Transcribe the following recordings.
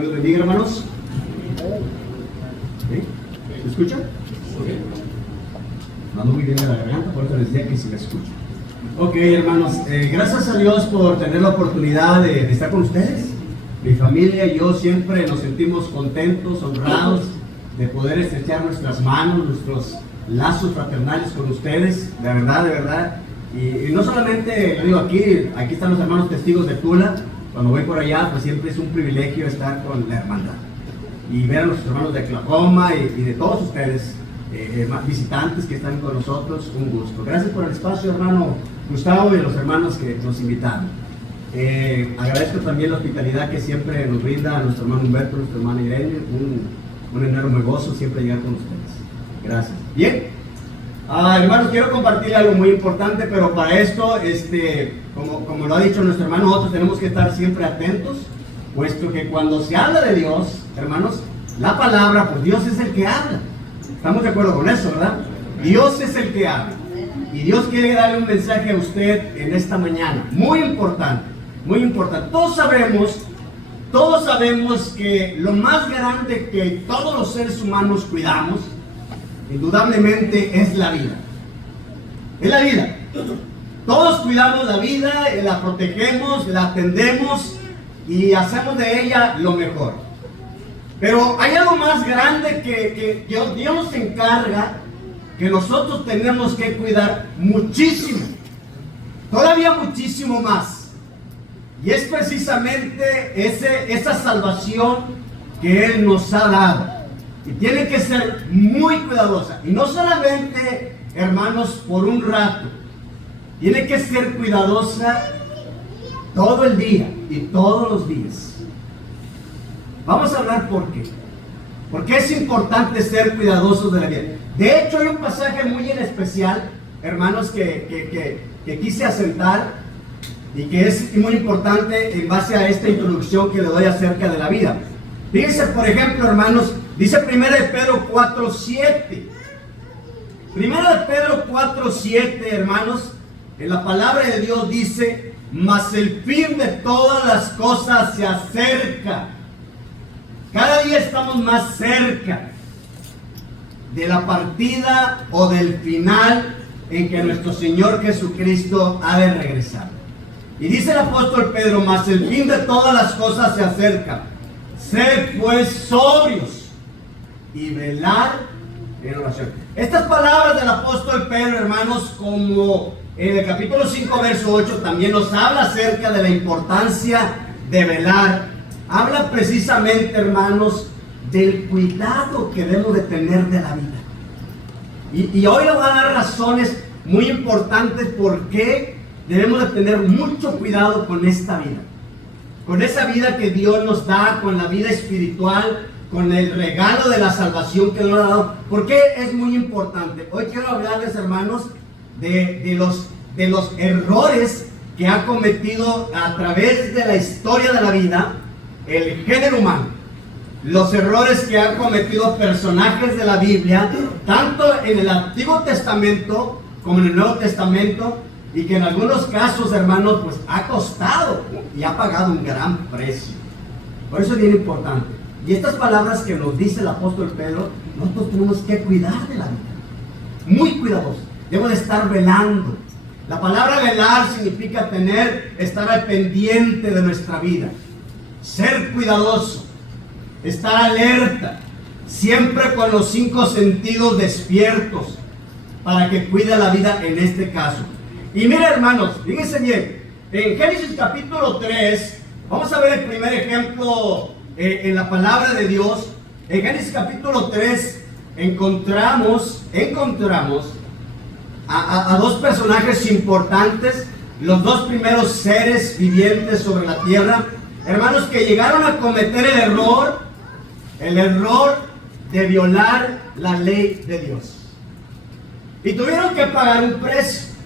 Dios bendiga, hermanos. ¿Sí? ¿Se escucha? No ando muy bien de la garganta, por eso les decía que si me escucha. Ok, hermanos, gracias a Dios por tener la oportunidad de estar con ustedes. Mi familia y yo siempre nos sentimos contentos, honrados de poder estrechar nuestras manos, nuestros lazos fraternales con ustedes, de verdad, de verdad. Y no solamente, lo digo aquí están los hermanos testigos de Tula. Cuando voy por allá, pues siempre es un privilegio estar con la hermandad y ver a nuestros hermanos de Oklahoma y de todos ustedes, visitantes que están con nosotros, un gusto. Gracias por el espacio, hermano Gustavo, y a los hermanos que nos invitaron. Agradezco también la hospitalidad que siempre nos brinda a nuestro hermano Humberto, nuestra hermana Irene, un enorme gozo siempre llegar con ustedes. Gracias. Bien. Hermanos, quiero compartir algo muy importante, pero para esto, como lo ha dicho nuestro hermano, nosotros tenemos que estar siempre atentos, puesto que cuando se habla de Dios, hermanos, la palabra, pues Dios es el que habla. ¿Estamos de acuerdo con eso, verdad? Dios es el que habla. Y Dios quiere darle un mensaje a usted en esta mañana, muy importante, muy importante. Todos sabemos que lo más grande que todos los seres humanos cuidamos, indudablemente, es la vida. Es la vida. Todos cuidamos la vida, la protegemos, la atendemos y hacemos de ella lo mejor. Pero hay algo más grande que Dios nos encarga, que nosotros tenemos que cuidar muchísimo, todavía muchísimo más. Y es precisamente esa salvación que Él nos ha dado. Y tiene que ser muy cuidadosa. Y no solamente, hermanos, por un rato. Tiene que ser cuidadosa todo el día y todos los días. Vamos a hablar por qué. Porque es importante ser cuidadosos de la vida. De hecho, hay un pasaje muy en especial, hermanos, que quise asentar y que es muy importante en base a esta introducción que le doy acerca de la vida. Fíjense, por ejemplo, hermanos, dice 1 Pedro 4:7. 1 Pedro 4:7, hermanos, en la palabra de Dios dice: mas el fin de todas las cosas se acerca. Cada día estamos más cerca de la partida o del final en que nuestro Señor Jesucristo ha de regresar. Y dice el apóstol Pedro: mas el fin de todas las cosas se acerca. Sed pues sobrios y velar en oración. Estas palabras del apóstol Pedro, hermanos, como en el capítulo 5, verso 8, también nos habla acerca de la importancia de velar. Habla precisamente, hermanos, del cuidado que debemos de tener de la vida. Y hoy le voy a dar razones muy importantes por qué debemos de tener mucho cuidado con esta vida. Con esa vida que Dios nos da, con la vida espiritual, con el regalo de la salvación que Dios nos ha dado. ¿Por qué es muy importante? Hoy quiero hablarles, hermanos, de los errores que ha cometido a través de la historia de la vida el género humano. Los errores que han cometido personajes de la Biblia, tanto en el Antiguo Testamento como en el Nuevo Testamento, y que en algunos casos, hermanos, pues ha costado y ha pagado un gran precio. Por eso es bien importante. Y estas palabras que nos dice el apóstol Pedro, nosotros tenemos que cuidar de la vida. Muy cuidadosos. Debemos de estar velando. La palabra velar significa estar al pendiente de nuestra vida. Ser cuidadoso. Estar alerta. Siempre con los 5 sentidos despiertos. Para que cuide la vida en este caso. Y mira, hermanos, fíjense bien, en Génesis capítulo 3, vamos a ver el primer ejemplo en la palabra de Dios. En Génesis capítulo 3 encontramos a dos personajes importantes, los dos primeros seres vivientes sobre la tierra, hermanos, que llegaron a cometer el error de violar la ley de Dios. Y tuvieron que pagar un precio.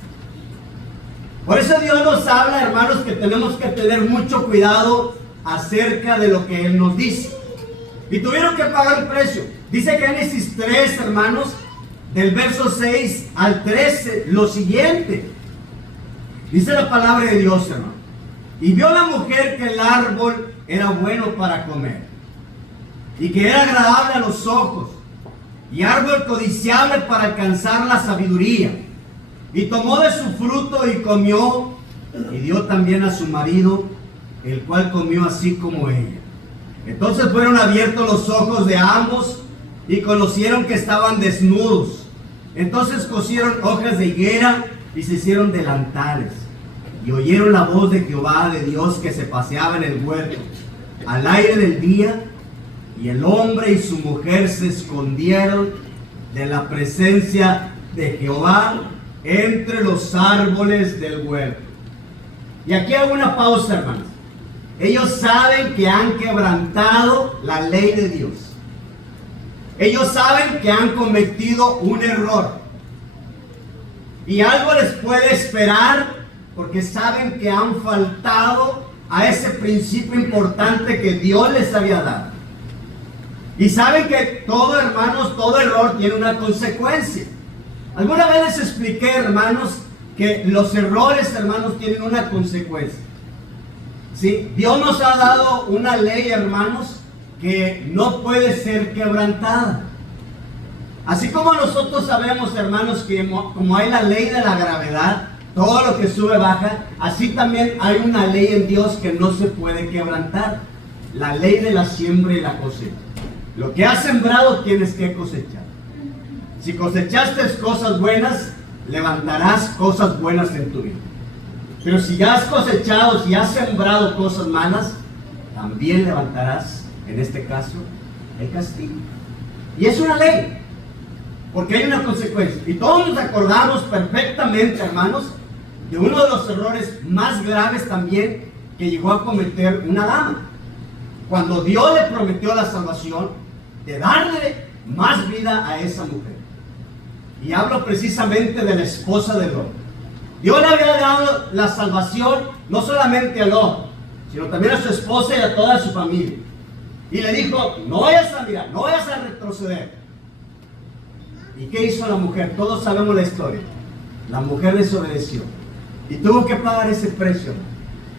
Por eso Dios nos habla, hermanos, que tenemos que tener mucho cuidado acerca de lo que Él nos dice. Y tuvieron que pagar un precio. Dice Génesis 3, hermanos, del verso 6 al 13, lo siguiente. Dice la palabra de Dios, hermano: y vio la mujer que el árbol era bueno para comer, y que era agradable a los ojos, y árbol codiciable para alcanzar la sabiduría. Y tomó de su fruto y comió, y dio también a su marido, el cual comió así como ella. Entonces fueron abiertos los ojos de ambos, y conocieron que estaban desnudos. Entonces cosieron hojas de higuera, y se hicieron delantales. Y oyeron la voz de Jehová, de Dios, que se paseaba en el huerto al aire del día. Y el hombre y su mujer se escondieron de la presencia de Jehová entre los árboles del huerto. Y aquí hago una pausa, hermanos. Ellos saben que han quebrantado la ley de Dios. Ellos saben que han cometido un error. Y algo les puede esperar porque saben que han faltado a ese principio importante que Dios les había dado. Y saben que todo, hermanos, todo error tiene una consecuencia. Alguna vez les expliqué, hermanos, que los errores, hermanos, tienen una consecuencia. ¿Sí? Dios nos ha dado una ley, hermanos, que no puede ser quebrantada. Así como nosotros sabemos, hermanos, que como hay la ley de la gravedad, todo lo que sube baja, así también hay una ley en Dios que no se puede quebrantar. La ley de la siembra y la cosecha. Lo que has sembrado tienes que cosechar. Si cosechaste cosas buenas, levantarás cosas buenas en tu vida. Pero si ya has cosechado, si has sembrado cosas malas, también levantarás, en este caso, el castigo. Y es una ley, porque hay una consecuencia. Y todos nos acordamos perfectamente, hermanos, de uno de los errores más graves también que llegó a cometer una dama. Cuando Dios le prometió la salvación, de darle más vida a esa mujer. Y hablo precisamente de la esposa de Lot. Dios le había dado la salvación no solamente a Lot, sino también a su esposa y a toda su familia. Y le dijo, no vayas a mirar, no vayas a retroceder. ¿Y qué hizo la mujer? Todos sabemos la historia. La mujer desobedeció y tuvo que pagar ese precio.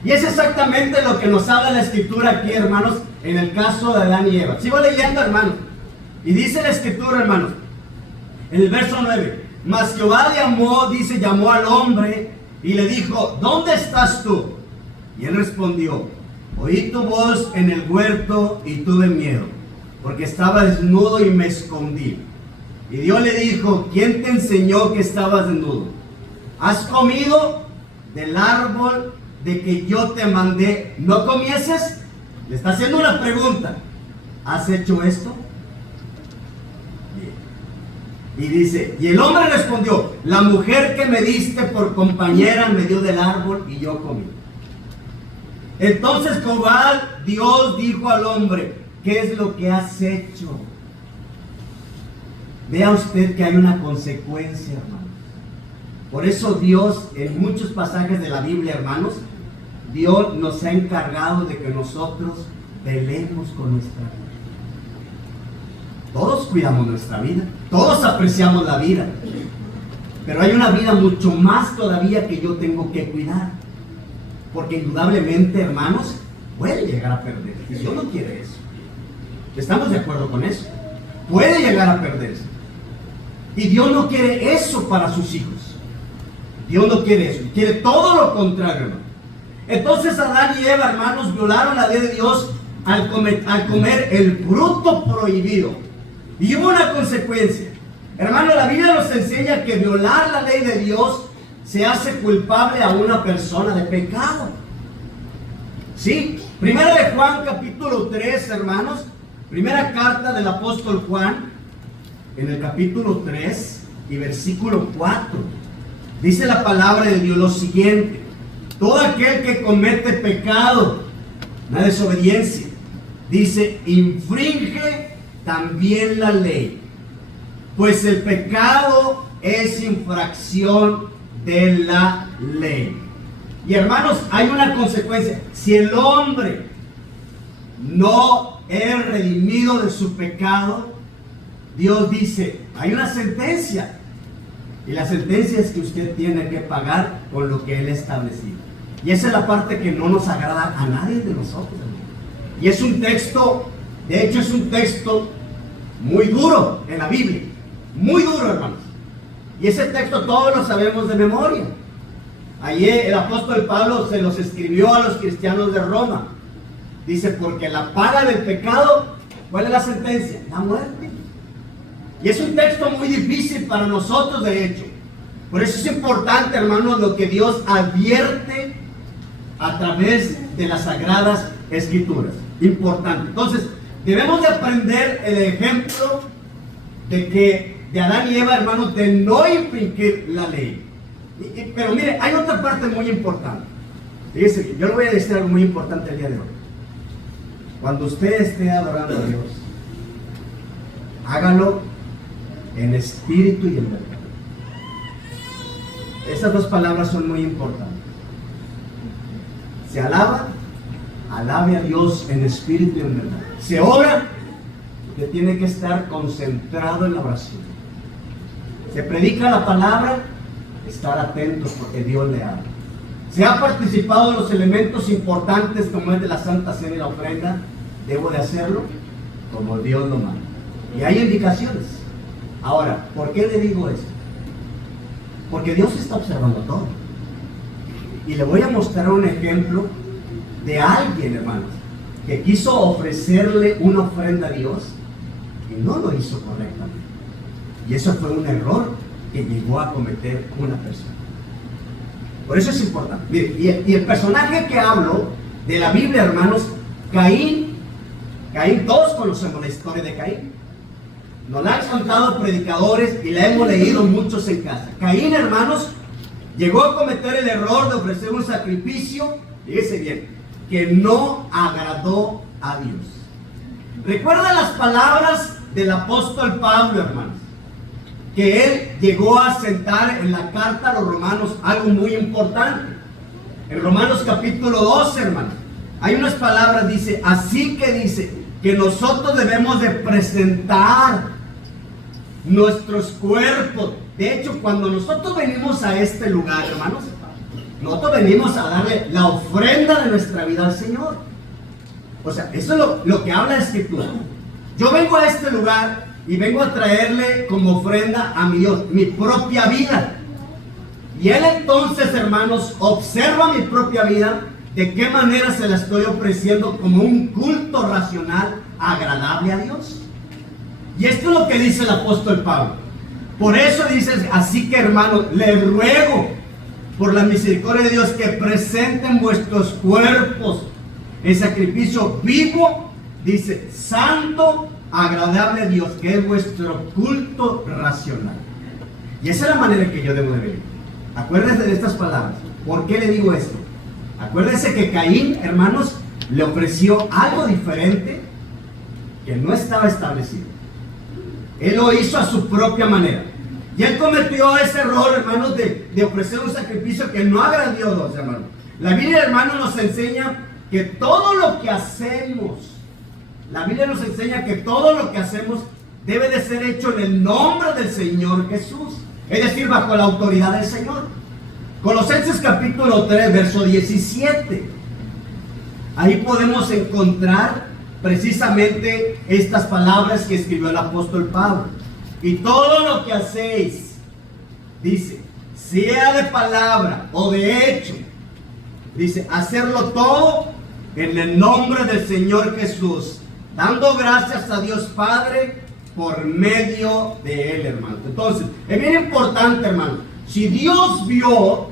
Y es exactamente lo que nos habla la escritura aquí, hermanos, en el caso de Adán y Eva. Sigo leyendo, hermanos. Y dice la escritura, hermanos, en el verso 9, mas Jehová llamó al hombre y le dijo, ¿dónde estás tú? Y él respondió, oí tu voz en el huerto y tuve miedo, porque estaba desnudo y me escondí. Y Dios le dijo, ¿quién te enseñó que estabas desnudo? ¿Has comido del árbol de que yo te mandé no comieses? Le está haciendo una pregunta. ¿Has hecho esto? Y dice, y el hombre respondió, la mujer que me diste por compañera me dio del árbol y yo comí. Entonces Jehová Dios dijo al hombre, ¿qué es lo que has hecho? Vea usted que hay una consecuencia, hermanos. Por eso Dios, en muchos pasajes de la Biblia, hermanos, Dios nos ha encargado de que nosotros velemos con nuestra vida. Todos cuidamos nuestra vida, todos apreciamos la vida, pero hay una vida mucho más todavía que yo tengo que cuidar, porque indudablemente, hermanos, puede llegar a perder, y Dios no quiere eso. ¿Estamos de acuerdo con eso? Puede llegar a perderse, y Dios no quiere eso para sus hijos. Dios no quiere eso, quiere todo lo contrario, hermano. Entonces Adán y Eva, hermanos, violaron la ley de Dios al comer el fruto prohibido. Y hubo una consecuencia. Hermano, la Biblia nos enseña que violar la ley de Dios se hace culpable a una persona de pecado. Sí, primera de Juan capítulo 3, hermanos, primera carta del apóstol Juan, en el capítulo 3 y versículo 4, dice la palabra de Dios lo siguiente: todo aquel que comete pecado, una desobediencia, dice, infringe también la ley, pues el pecado es infracción de la ley. Y hermanos, hay una consecuencia. Si el hombre no es redimido de su pecado, Dios dice, hay una sentencia. Y la sentencia es que usted tiene que pagar con lo que Él ha establecido. Y esa es la parte que no nos agrada a nadie de nosotros, hermano. Y es un texto De hecho, es un texto muy duro en la Biblia. Muy duro, hermanos. Y ese texto todos lo sabemos de memoria. Ayer el apóstol Pablo se los escribió a los cristianos de Roma. Dice, porque la paga del pecado, ¿cuál es la sentencia? La muerte. Y es un texto muy difícil para nosotros, de hecho. Por eso es importante, hermanos, lo que Dios advierte a través de las Sagradas Escrituras. Importante. Entonces, debemos de aprender el ejemplo de Adán y Eva, hermanos, de no infringir la ley. Pero mire, hay otra parte muy importante. Fíjese, yo le voy a decir algo muy importante el día de hoy. Cuando usted esté adorando a Dios, hágalo en espíritu y en verdad. Esas dos palabras son muy importantes. Se alaba, alabe a Dios en espíritu y en verdad. Se ora, usted tiene que estar concentrado en la oración. Se predica la palabra, estar atentos porque Dios le habla. Se ha participado en los elementos importantes como es de la Santa Cena y la ofrenda, debo de hacerlo como Dios lo manda. Y hay indicaciones. Ahora, ¿por qué le digo esto? Porque Dios está observando todo. Y le voy a mostrar un ejemplo de alguien, hermanos, que quiso ofrecerle una ofrenda a Dios y no lo hizo correctamente. Y eso fue un error que llegó a cometer una persona. Por eso es importante. Mire, y el personaje que hablo de la Biblia, hermanos, Caín, todos conocemos la historia de Caín. Nos la han contado predicadores y la hemos leído muchos en casa. Caín, hermanos, llegó a cometer el error de ofrecer un sacrificio, fíjese bien, que no agradó a Dios. Recuerda las palabras del apóstol Pablo, hermanos, que él llegó a sentar en la carta a los romanos algo muy importante. En Romanos capítulo 12, hermanos, hay unas palabras, dice, así que dice que nosotros debemos de presentar nuestros cuerpos. De hecho, cuando nosotros venimos a este lugar, hermanos, nosotros venimos a darle la ofrenda de nuestra vida al Señor. O sea, eso es lo que habla la Escritura. Yo vengo a este lugar y vengo a traerle como ofrenda a mi Dios, mi propia vida. Y Él entonces, hermanos, observa mi propia vida, de qué manera se la estoy ofreciendo como un culto racional agradable a Dios. Y esto es lo que dice el apóstol Pablo. Por eso dice, así que hermanos, les ruego por la misericordia de Dios que presenten vuestros cuerpos en sacrificio vivo, dice, santo, agradable a Dios, que es vuestro culto racional. Y esa es la manera en que yo debo de vivir. Acuérdense de estas palabras. ¿Por qué le digo esto? Acuérdense que Caín, hermanos, le ofreció algo diferente que no estaba establecido. Él lo hizo a su propia manera. Y él cometió ese error, hermanos, de ofrecer un sacrificio que no agradó a Dios, hermanos. La Biblia, hermanos, nos enseña que todo lo que hacemos, debe de ser hecho en el nombre del Señor Jesús. Es decir, bajo la autoridad del Señor. Colosenses capítulo 3, verso 17. Ahí podemos encontrar precisamente estas palabras que escribió el apóstol Pablo. Y todo lo que hacéis, dice, sea de palabra o de hecho, dice, hacerlo todo en el nombre del Señor Jesús, dando gracias a Dios Padre por medio de Él, hermano. Entonces, es bien importante, hermano. Si Dios vio,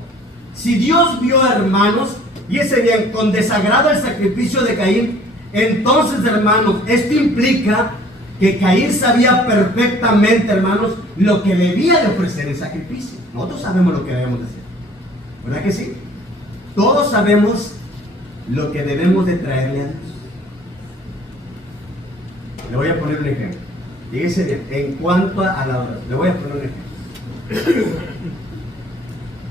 hermanos, fíjense bien, con desagrado el sacrificio de Caín, entonces, hermanos, esto implica que Caín sabía perfectamente, hermanos, lo que debía de ofrecer el sacrificio. Nosotros sabemos lo que debemos de hacer, ¿verdad que sí? Todos sabemos lo que debemos de traerle a Dios. Le voy a poner un ejemplo. Fíjese bien, en cuanto a la oración, le voy a poner un ejemplo.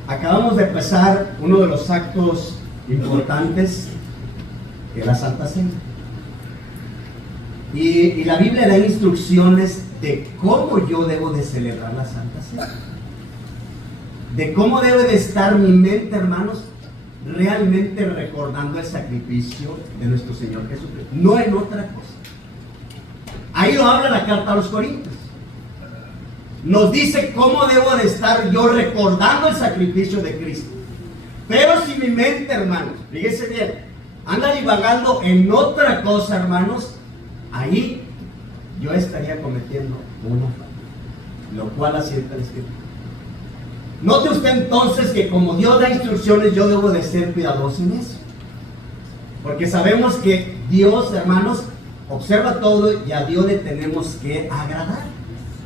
Acabamos de empezar uno de los actos importantes, que es la Santa Cena. Y la Biblia da instrucciones de cómo yo debo de celebrar la Santa Cena. De cómo debe de estar mi mente, hermanos, realmente recordando el sacrificio de nuestro Señor Jesucristo. No en otra cosa. Ahí lo habla la carta a los Corintios. Nos dice cómo debo de estar yo recordando el sacrificio de Cristo. Pero si mi mente, hermanos, fíjese bien, anda divagando en otra cosa, hermanos, ahí yo estaría cometiendo una falta, lo cual asienta la Escritura. Note usted entonces que como Dios da instrucciones, yo debo de ser cuidadoso en eso. Porque sabemos que Dios, hermanos, observa todo y a Dios le tenemos que agradar.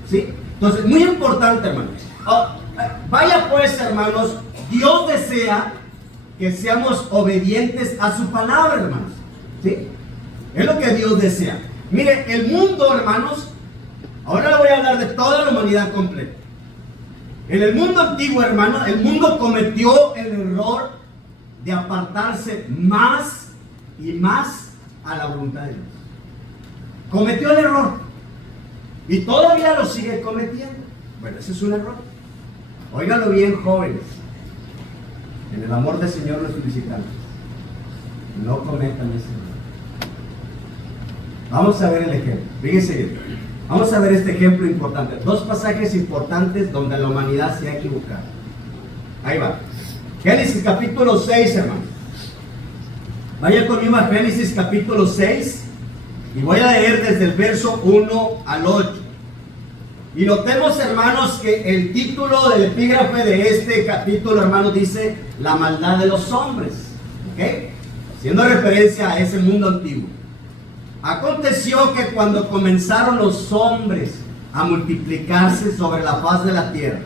¿Sí? Entonces, muy importante, hermanos. Vaya pues, hermanos, Dios desea que seamos obedientes a su palabra, hermanos. ¿Sí? Es lo que Dios desea. Mire, el mundo, hermanos, ahora le voy a hablar de toda la humanidad completa. En el mundo antiguo, hermanos, el mundo cometió el error de apartarse más y más a la voluntad de Dios. Cometió el error y todavía lo sigue cometiendo. Bueno, ese es un error. Óigalo bien, jóvenes. En el amor del Señor los felicitamos. No cometan ese error. Vamos a ver el ejemplo. Fíjense bien. Vamos a ver este ejemplo importante. Dos pasajes importantes donde la humanidad se ha equivocado. Ahí va. Génesis capítulo 6, hermanos. Vaya conmigo a Génesis capítulo 6 y voy a leer desde el verso 1 al 8. Y notemos, hermanos, que el título del epígrafe de este capítulo, hermanos, dice la maldad de los hombres. ¿Ok? Haciendo referencia a ese mundo antiguo. Aconteció que cuando comenzaron los hombres a multiplicarse sobre la faz de la tierra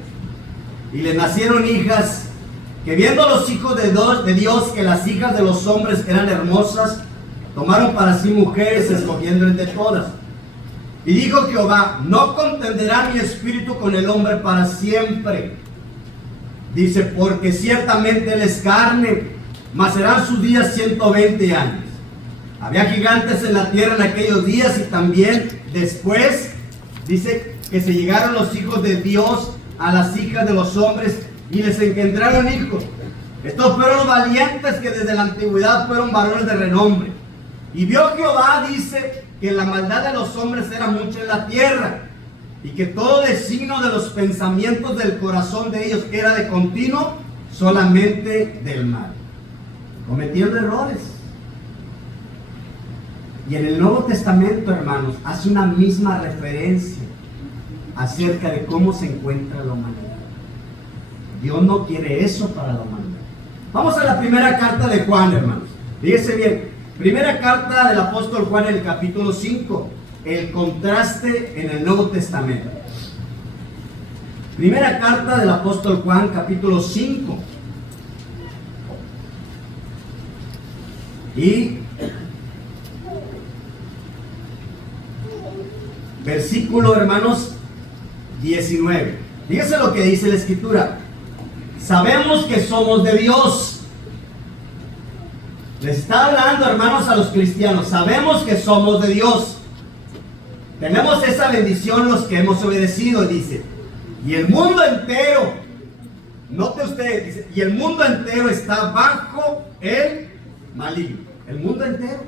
y les nacieron hijas, que viendo los hijos de Dios que las hijas de los hombres eran hermosas, tomaron para sí mujeres, escogiendo entre todas. Y dijo Jehová: no contenderá mi espíritu con el hombre para siempre. Dice: porque ciertamente él es carne, mas serán sus días 120 años. Había gigantes en la tierra en aquellos días, y también después dice que se llegaron los hijos de Dios a las hijas de los hombres y les engendraron hijos. Estos fueron valientes, que desde la antigüedad fueron varones de renombre. Y vio Jehová, dice, que la maldad de los hombres era mucha en la tierra, y que todo designio de los pensamientos del corazón de ellos era de continuo solamente del mal, cometiendo errores. Y en el Nuevo Testamento, hermanos, hace una misma referencia acerca de cómo se encuentra la humanidad. Dios no quiere eso para la humanidad. Vamos a la primera carta de Juan, hermanos. Fíjense bien, primera carta del apóstol Juan, en el capítulo 5, el contraste en el Nuevo Testamento. Primera carta del apóstol Juan, capítulo 5. Y versículo, hermanos, 19. Fíjense lo que dice la Escritura. Sabemos que somos de Dios. Les está hablando, hermanos, a los cristianos. Sabemos que somos de Dios. Tenemos esa bendición los que hemos obedecido, dice. Y el mundo entero, note usted, dice, y el mundo entero está bajo el maligno. El mundo entero.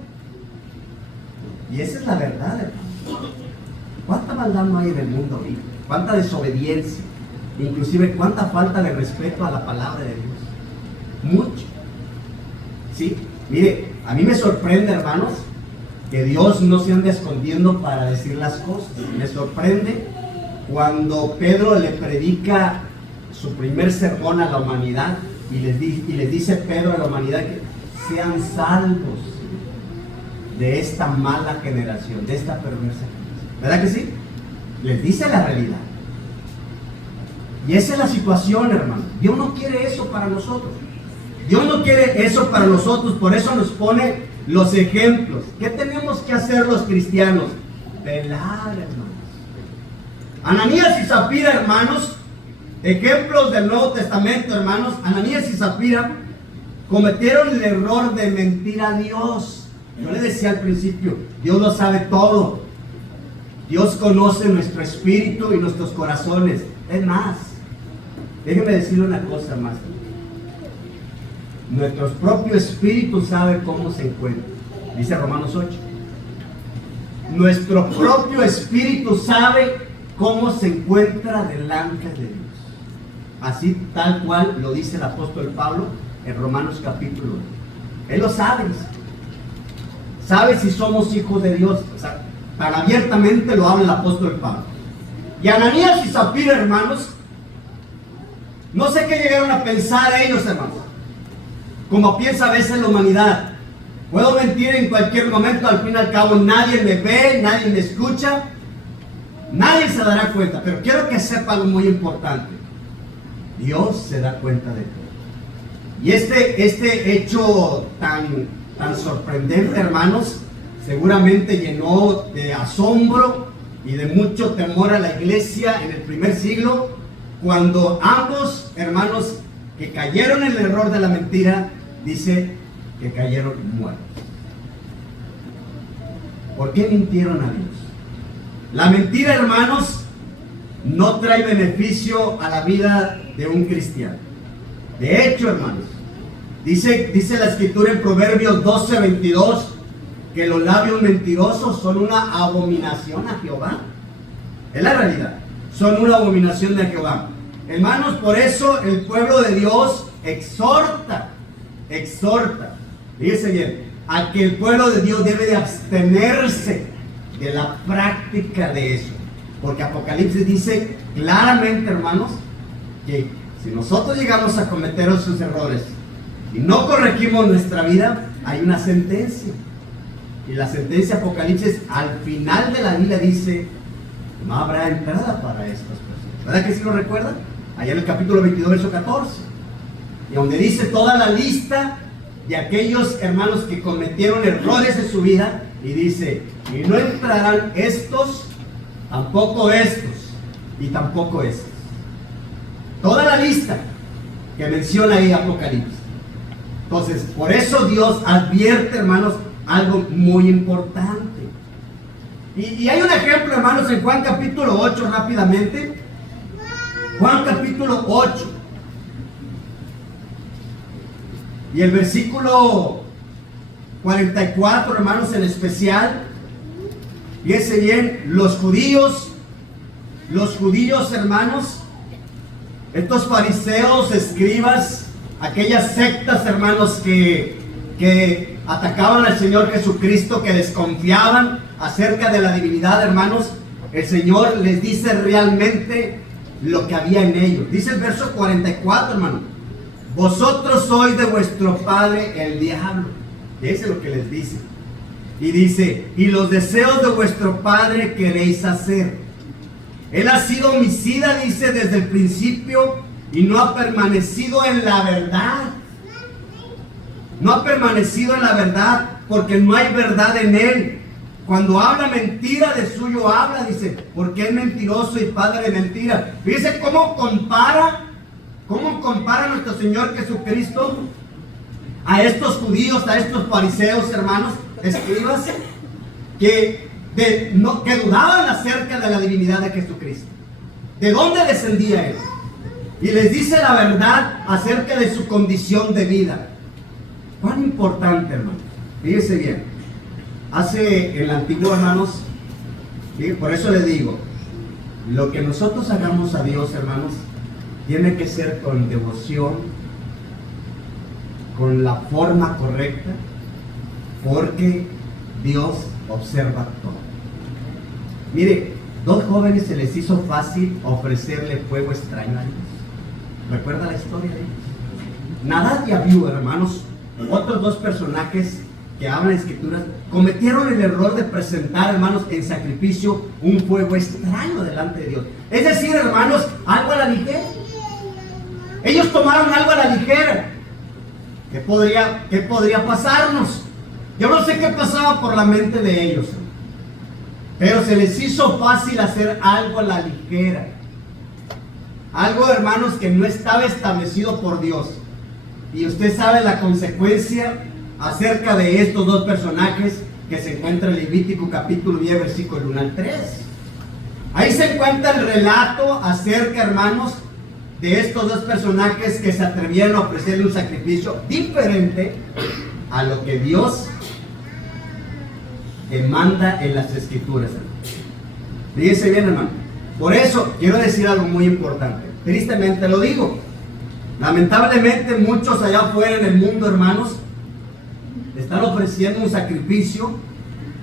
Y esa es la verdad, hermanos. ¿Cuánta maldad no hay en el mundo ahorita? ¿Cuánta desobediencia? Inclusive cuánta falta de respeto a la palabra de Dios. Mucho. ¿Sí? Mire, a mí me sorprende, hermanos, que Dios no se ande escondiendo para decir las cosas. Me sorprende cuando Pedro le predica su primer sermón a la humanidad y les dice Pedro a la humanidad que sean salvos de esta mala generación, de esta perversa generación. ¿Verdad que sí? Les dice la realidad. Y esa es la situación, hermano. Dios no quiere eso para nosotros. Dios no quiere eso para nosotros. Por eso nos pone los ejemplos. ¿Qué tenemos que hacer los cristianos? Velar, hermanos. Ananías y Zafira, hermanos, ejemplos del Nuevo Testamento, hermanos. Ananías y Zafira cometieron el error de mentir a Dios. Yo le decía al principio, Dios lo sabe todo. Dios conoce nuestro espíritu y nuestros corazones. Es más, déjeme decirle una cosa más. Nuestro propio espíritu sabe cómo se encuentra. Dice Romanos 8. nuestro propio espíritu sabe cómo se encuentra delante de Dios. Así tal cual lo dice el apóstol Pablo en Romanos capítulo 1. Él lo sabe. Sabe si somos hijos de Dios. O sea, tan abiertamente lo habla el apóstol Pablo. Y Ananías y Zafira, hermanos, no sé qué llegaron a pensar ellos, hermanos. Como piensa a veces la humanidad. Puedo mentir en cualquier momento, al fin y al cabo nadie me ve, nadie me escucha, nadie se dará cuenta. Pero quiero que sepa algo muy importante. Dios se da cuenta de todo. Y este hecho tan sorprendente, hermanos, seguramente llenó de asombro y de mucho temor a la iglesia en el primer siglo, cuando ambos hermanos que cayeron en el error de la mentira, dice que cayeron muertos. ¿Por qué mintieron a Dios? La mentira, hermanos, no trae beneficio a la vida de un cristiano. De hecho, hermanos, dice la escritura en Proverbios 12:22 que los labios mentirosos son una abominación a Jehová. Es la realidad. Son una abominación de Jehová. Hermanos, por eso el pueblo de Dios exhorta, fíjense bien, a que el pueblo de Dios debe de abstenerse de la práctica de eso. Porque Apocalipsis dice claramente, hermanos, que si nosotros llegamos a cometer esos errores y no corregimos nuestra vida, hay una sentencia. Y la sentencia Apocalipsis al final de la Biblia dice: no habrá entrada para estas personas. ¿Verdad que sí lo recuerdan? Allá en el capítulo 22, verso 14. Y donde dice toda la lista de aquellos hermanos que cometieron errores en su vida. Y dice: y no entrarán estos, tampoco estos, y tampoco estos. Toda la lista que menciona ahí Apocalipsis. Entonces, por eso Dios advierte, hermanos, algo muy importante. Y hay un ejemplo, hermanos, en Juan capítulo 8, rápidamente. Juan capítulo 8. Y el versículo 44, hermanos, en especial. Fíjense bien, los judíos, hermanos, estos fariseos, escribas, aquellas sectas, hermanos, que atacaban al Señor Jesucristo, que desconfiaban acerca de la divinidad, hermanos, el Señor les dice realmente lo que había en ellos. Dice el verso 44, hermano: vosotros sois de vuestro padre el diablo. Ese es lo que les dice. Y dice: y los deseos de vuestro padre queréis hacer. Él ha sido homicida, dice, desde el principio, y no ha permanecido en la verdad. No ha permanecido en la verdad, porque no hay verdad en él. Cuando habla mentira, de suyo habla, dice, porque es mentiroso y padre de mentira. Fíjense cómo compara nuestro Señor Jesucristo a estos judíos, a estos fariseos, hermanos, escribas, que dudaban acerca de la divinidad de Jesucristo. ¿De dónde descendía él? Y les dice la verdad acerca de su condición de vida. ¿Cuán importante, hermanos? Fíjense bien. Hace el antiguo, hermanos, por eso les digo, lo que nosotros hagamos a Dios, hermanos, tiene que ser con devoción, con la forma correcta, porque Dios observa todo. Mire, dos jóvenes se les hizo fácil ofrecerle fuego extraño a Dios. ¿Recuerda la historia de ellos? Nadab y Abiú, hermanos, otros dos personajes que hablan en escrituras, cometieron el error de presentar, hermanos, en sacrificio un fuego extraño delante de Dios. Es decir, hermanos, algo a la ligera. Ellos tomaron algo a la ligera. ¿Qué podría pasarnos? Yo no sé qué pasaba por la mente de ellos, pero se les hizo fácil hacer algo a la ligera. Algo, hermanos, que no estaba establecido por Dios. Y usted sabe la consecuencia acerca de estos dos personajes que se encuentra en Levítico capítulo 10, versículo 1 al 3. Ahí se encuentra el relato acerca, hermanos, de estos dos personajes que se atrevieron a ofrecerle un sacrificio diferente a lo que Dios demanda en las Escrituras, hermano. Fíjense bien, hermano. Por eso quiero decir algo muy importante. Tristemente lo digo. Lamentablemente muchos allá afuera en el mundo, hermanos, están ofreciendo un sacrificio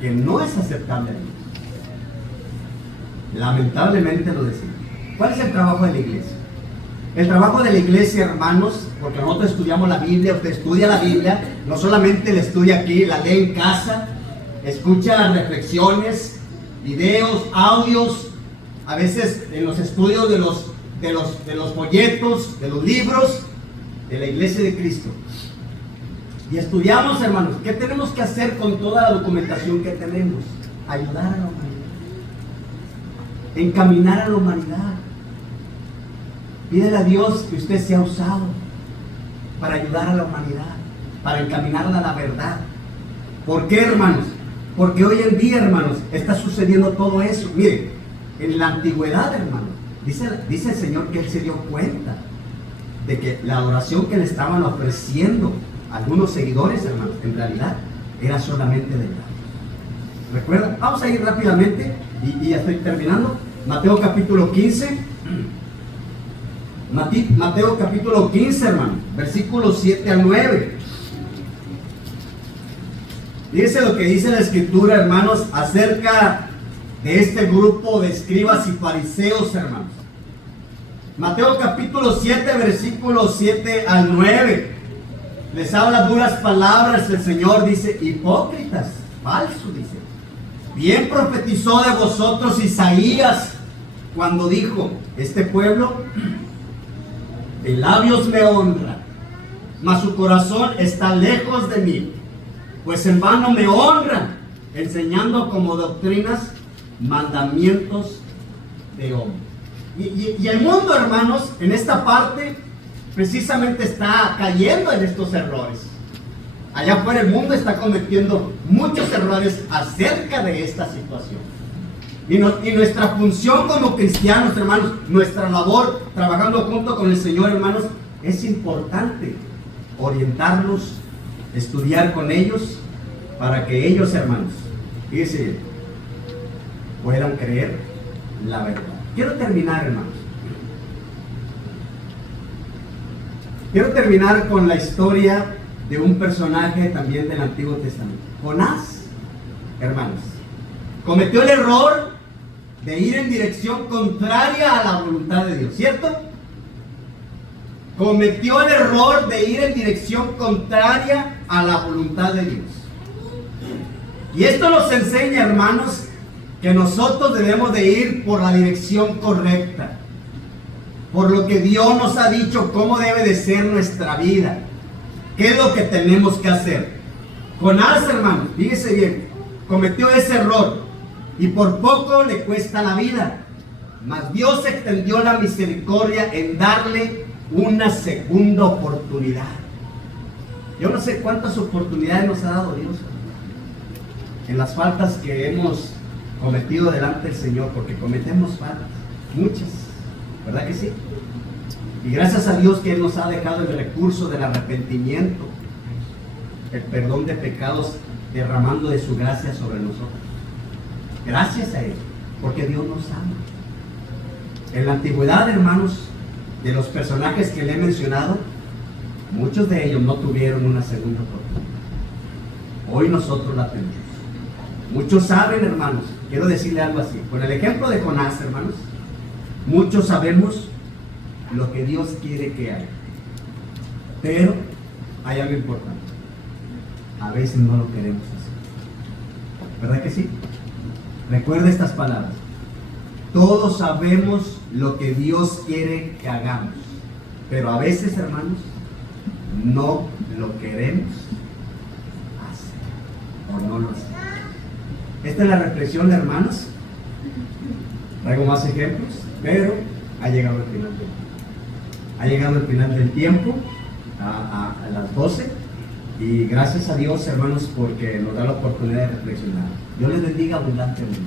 que no es aceptable a Dios. Lamentablemente lo decimos. ¿Cuál es el trabajo de la iglesia? El trabajo de la iglesia, hermanos, porque nosotros estudiamos la Biblia, usted estudia la Biblia, no solamente la estudia aquí, la lee en casa, escucha las reflexiones, videos, audios, a veces en los estudios de los folletos, de los libros de la iglesia de Cristo. Y estudiamos, hermanos, ¿qué tenemos que hacer con toda la documentación que tenemos? Ayudar a la humanidad, encaminar a la humanidad. Pídele a Dios que usted sea usado para ayudar a la humanidad, para encaminarla a la verdad. ¿Por qué, hermanos? Porque hoy en día, hermanos, está sucediendo todo eso. Miren, en la antigüedad, hermanos, dice el Señor que Él se dio cuenta de que la adoración que le estaban ofreciendo algunos seguidores, hermanos, en realidad era solamente de labios. ¿Recuerdan? Vamos a ir rápidamente y ya estoy terminando. Mateo capítulo 15. Mateo capítulo 15, hermano, versículos 7 al 9. Fíjense lo que dice la Escritura, hermanos, acerca de este grupo de escribas y fariseos, hermanos. Mateo capítulo 7, versículos 7 al 9. Les habla duras palabras el Señor, dice: hipócritas, falso, dice. Bien profetizó de vosotros Isaías cuando dijo: este pueblo de labios me honra, mas su corazón está lejos de mí, pues en vano me honran, enseñando como doctrinas mandamientos de hombres. Y el mundo, hermanos, en esta parte precisamente está cayendo en estos errores. Allá afuera el mundo está cometiendo muchos errores acerca de esta situación. Y nuestra función como cristianos, hermanos, nuestra labor trabajando junto con el Señor, hermanos, es importante orientarlos, estudiar con ellos, para que ellos, hermanos, fíjense, puedan creer la verdad. Quiero terminar, hermanos. Quiero terminar con la historia de un personaje también del Antiguo Testamento. Jonás, hermanos, cometió el error de ir en dirección contraria a la voluntad de Dios, ¿cierto? Cometió el error de ir en dirección contraria a la voluntad de Dios. Y esto nos enseña, hermanos, que nosotros debemos de ir por la dirección correcta, por lo que Dios nos ha dicho cómo debe de ser nuestra vida, qué es lo que tenemos que hacer. Jonás, hermanos, fíjese bien, cometió ese error y por poco le cuesta la vida, mas Dios extendió la misericordia en darle una segunda oportunidad. Yo no sé cuántas oportunidades nos ha dado Dios en las faltas que hemos cometido delante del Señor, porque cometemos faltas, muchas, ¿verdad que sí? Y gracias a Dios que Él nos ha dejado el recurso del arrepentimiento, el perdón de pecados, derramando de su gracia sobre nosotros. Gracias a Él, porque Dios nos ama. En la antigüedad, hermanos, de los personajes que le he mencionado, muchos de ellos no tuvieron una segunda oportunidad. Hoy nosotros la tenemos. Muchos saben, hermanos, quiero decirle algo así, con el ejemplo de Jonás, hermanos, muchos sabemos lo que Dios quiere que haga, pero hay algo importante: a veces no lo queremos hacer, ¿verdad que sí? Recuerda estas palabras: todos sabemos lo que Dios quiere que hagamos, pero a veces, hermanos, no lo queremos hacer o no lo hacemos. Esta es la reflexión, hermanos. Traigo más ejemplos, pero ha llegado el final del tiempo. Ha llegado el final del tiempo, a las 12, y gracias a Dios, hermanos, porque nos da la oportunidad de reflexionar. Dios les bendiga abundantemente.